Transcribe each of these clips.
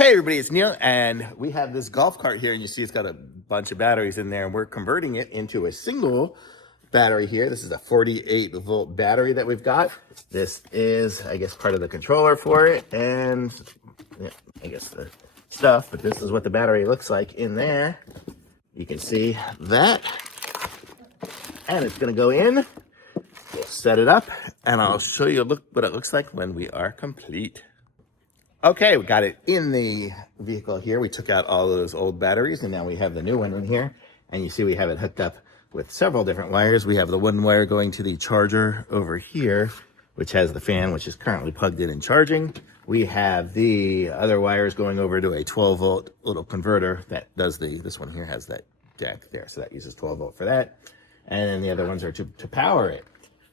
Hey everybody, it's Neil, and we have this golf cart here, and you see it's got a bunch of batteries in there, and we're converting it into a single battery here. This is a 48-volt battery that we've got. This is, I guess, part of the controller for it, and yeah, I guess the stuff, but this is what the battery looks like in there. You can see that, and it's gonna go in. We'll set it up, and I'll show you what it looks like when we are complete. Okay, we got it in the vehicle here. We took out all those old batteries, and now we have the new one in here. And you see we have it hooked up with several different wires. We have the one wire going to the charger over here, which has the fan, which is currently plugged in and charging. We have the other wires going over to a 12-volt little converter that does this one here has that jack there, so that uses 12 volt for that. And then the other ones are to power it.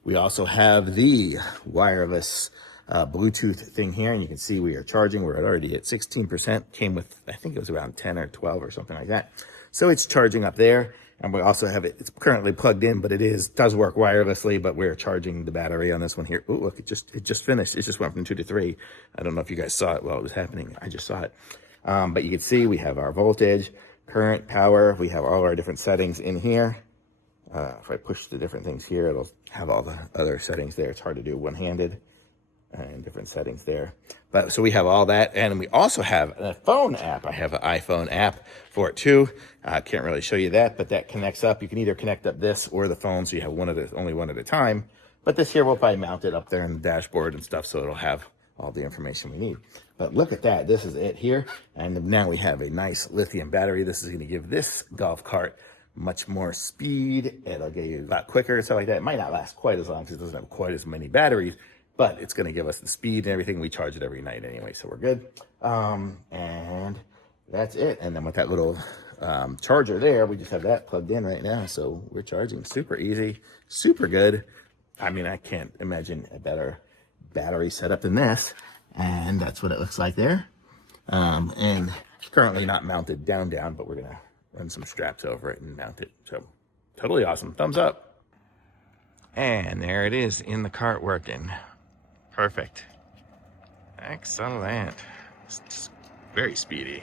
We also have the wireless Bluetooth thing here, and you can see we are charging. We're already at 16%. Came with, I think it was around 10 or 12 or something like that. So it's charging up there, and we also have it's currently plugged in, but it does work wirelessly. But we're charging the battery on this one here. Oh, look, it just finished. It just went from 2 to 3. I don't know if you guys saw it while it was happening. I just saw it. But you can see we have our voltage, current, power. We have all our different settings in here. If I push the different things here, it'll have all the other settings there. It's hard to do one-handed. And different settings there. But so we have all that, and we also have a phone app. I have an iPhone app for it too. I can't really show you that, but that connects up. You can either connect up this or the phone, so you have only one at a time. But this here we'll probably mount it up there in the dashboard and stuff, so it'll have all the information we need. But look at that. This is it here, and now we have a nice lithium battery. This is going to give this golf cart much more speed. It'll get you a lot quicker and stuff like that. It might not last quite as long because it doesn't have quite as many batteries, but it's going to give us the speed and everything. We charge it every night anyway, so we're good. And that's it. And then with that little charger there, we just have that plugged in right now. So we're charging super easy, super good. I mean, I can't imagine a better battery setup than this. And that's what it looks like there. And it's currently not mounted down, but we're going to run some straps over it and mount it. So totally awesome. Thumbs up. And there it is in the cart working. Perfect. Excellent. It's very speedy.